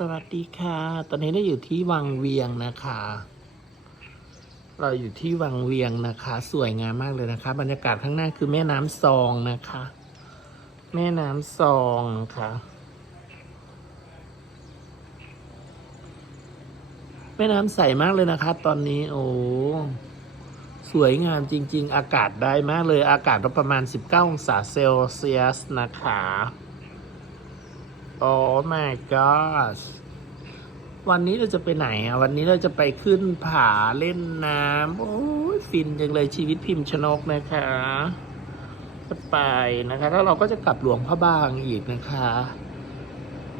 สวัสดีค่ะ ตอนนี้เราอยู่ที่วังเวียงนะคะ เราอยู่ที่วังเวียงนะคะ สวยงามมากเลยนะคะ บรรยากาศข้างหน้าคือแม่น้ำซองนะคะ แม่น้ำซองนะคะ แม่น้ำใสมากเลยนะคะ ตอนนี้โอ้สวยงามจริง ๆ อากาศได้มากเลย อากาศประมาณ 19 องศาเซลเซียสนะคะ โอ้ my gosh วันนี้เราจะไปไหนอะ วันนี้เราจะไปขึ้นผาเล่นน้ำ โอ้ยฟินจังเลยชีวิตพิมพ์ชนกนะคะจะไปนะคะ แล้วเราก็จะกลับหลวงพระบางอีกนะคะ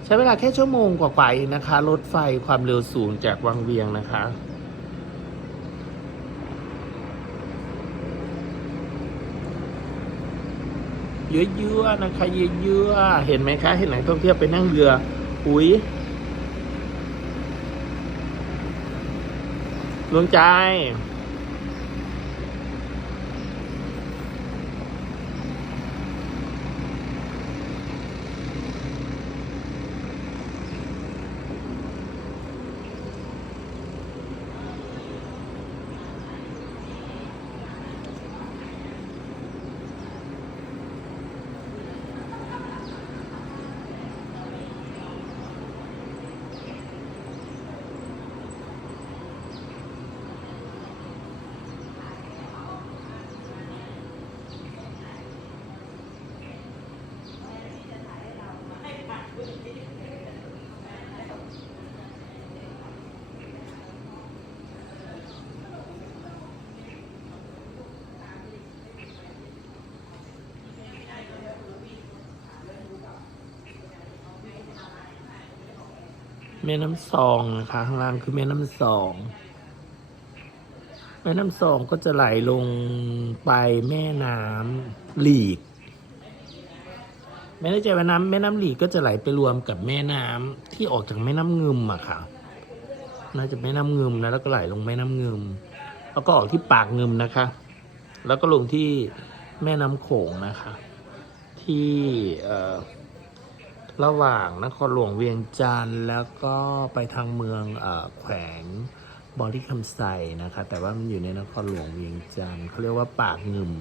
ใช้เวลาแค่ชั่วโมงกว่าๆเองนะคะ รถไฟความเร็วสูงจากวังเวียงนะคะ เยอะๆนะคะเยอะๆเห็นไหมคะ เห็นนักท่องเที่ยวไปนั่งเรือ อุ้ยดวงใจ แม่น้ำซองนะคะข้างล่างคือแม่น้ำซองแม่น้ำซองก็จะไหลลงไปแม่น้ำหลีกไม่แน่ใจว่าน้ำแม่น้ำหลีกก็จะไหลไปรวมกับแม่น้ำที่ออกจากแม่น้ำเงึมอะค่ะ น่าจะแม่น้ำเงึมนะแล้วก็ไหลลงแม่น้ำเงึมแล้วก็ออกที่ปากเงึมนะคะ แล้วก็ลงที่แม่น้ำโขงนะคะ ที่เอ่อ ระหว่างนครหลวงเวียงจันทร์แล้วก็ไปทางเมืองอแขวงบอริคำไซนะคะ แต่ว่ามันอยู่ในนครหลวงเวียงจันทร์เขาเรียกว่าปากงึม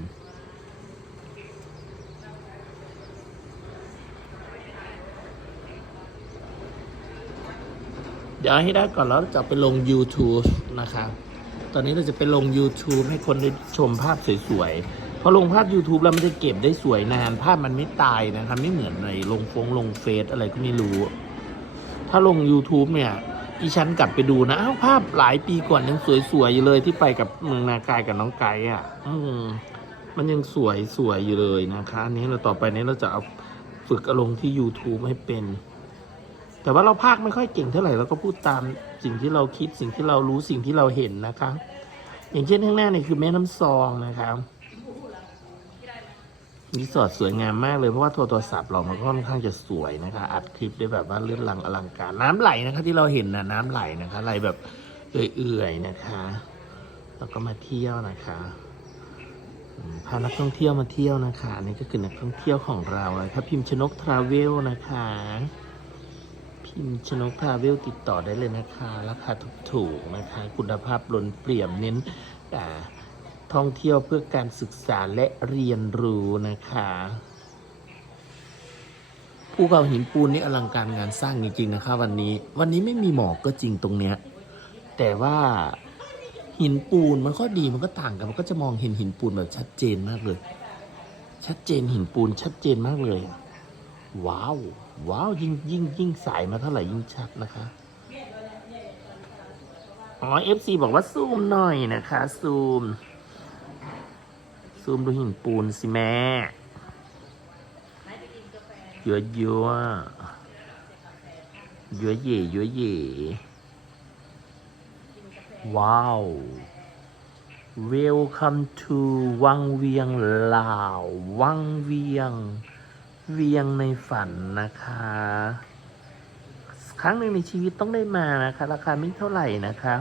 เดี๋ยวให้ได้ก่อนแล้วจะไปลง YouTube นะคะ ตอนนี้เราจะไปลง YouTube ให้คนได้ชมภาพสวยๆ พอลงภาพ YouTube แล้วมันจะเก็บได้สวยนานภาพมันไม่ตายนะคะไม่เหมือนในลงฟงลงเฟซอะไรก็ไม่รู้ ถ้าลง YouTube เนี่ยอีฉันกลับไปดูนะอ้าวภาพหลายปีก่อนยังสวยๆอยู่เลยที่ไปกับเมืองนากายกับน้องไก่อะ อืมมันยังสวยสวยอยู่เลยนะคะอันนี้เราต่อไปนี้เราจะเอาฝึกอาลงที่ YouTube ให้เป็น แต่ว่าเราภาคไม่ค่อยเก่งเท่าไหร่เราก็พูดตามสิ่งที่เราคิดสิ่งที่เรารู้สิ่งที่เราเห็นนะคะ อย่างเช่นข้างหน้านี่คือแม่น้ำซองนะครับ รีสอร์ทสวยงามมากเลยเพราะว่าโทรศัพท์เรามันก็ค่อนข้างจะสวยนะคะ อัดคลิปได้แบบว่าเลื่อนลังอลังการ น้ำไหลนะคะ ที่เราเห็นนะน้ำไหลนะคะไหลแบบเอื่อยๆนะคะ แล้วก็มาเที่ยวนะคะพานักท่องเที่ยวมาเที่ยวนะคะอันนี่ก็คือนักท่องเที่ยวของเรานะครับพิมพ์ชนกทราเวลนะคะ พิมพ์ชนกทราเวลติดต่อได้เลยนะคะ ราคาถูกๆนะคะ คุณภาพล้นเปรี่ยมเน้นอ่า ท่องเที่ยวเพื่อการศึกษาและเรียนรู้นะคะภูเขาหินปูนนี่อลังการงานสร้างจริงๆนะคะวันนี้วันนี้ไม่มีหมอกก็จริงตรงเนี้ยแต่ว่าหินปูนมันก็ดีมันก็ต่างกันมันก็จะมองเห็นหินปูนแบบชัดเจนมากเลย ชัดเจนหินปูนชัดเจนมากเลยว้าวว้าวยิ่งยิ่งยิ่งสายมาเท่าไหร่ยิ่งชัดนะคะอ๋อ FC บอกว่าซูมหน่อยนะคะซูม ซูมดูหินปูนสิแม่ เยอะเยอะเยอะเย่เยอะเย่ว้าว Welcome to วังเวียงลาว วังเวียง เวียงในฝันนะคะ ครั้งหนึ่งในชีวิตต้องได้มานะคะ ราคาไม่เท่าไหร่นะคะ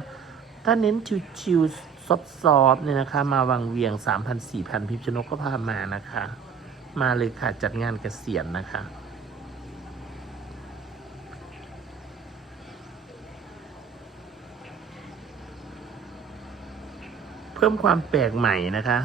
ถ้าเน้นชิวๆ ซอฟซอเนี่ยนะคะ มาวังเวียงสามพันสี่พันพิมชนกก็พามานะคะ มาเลยค่ะ จัดงานเกษียณนะคะ เพิ่มความแปลกใหม่นะคะ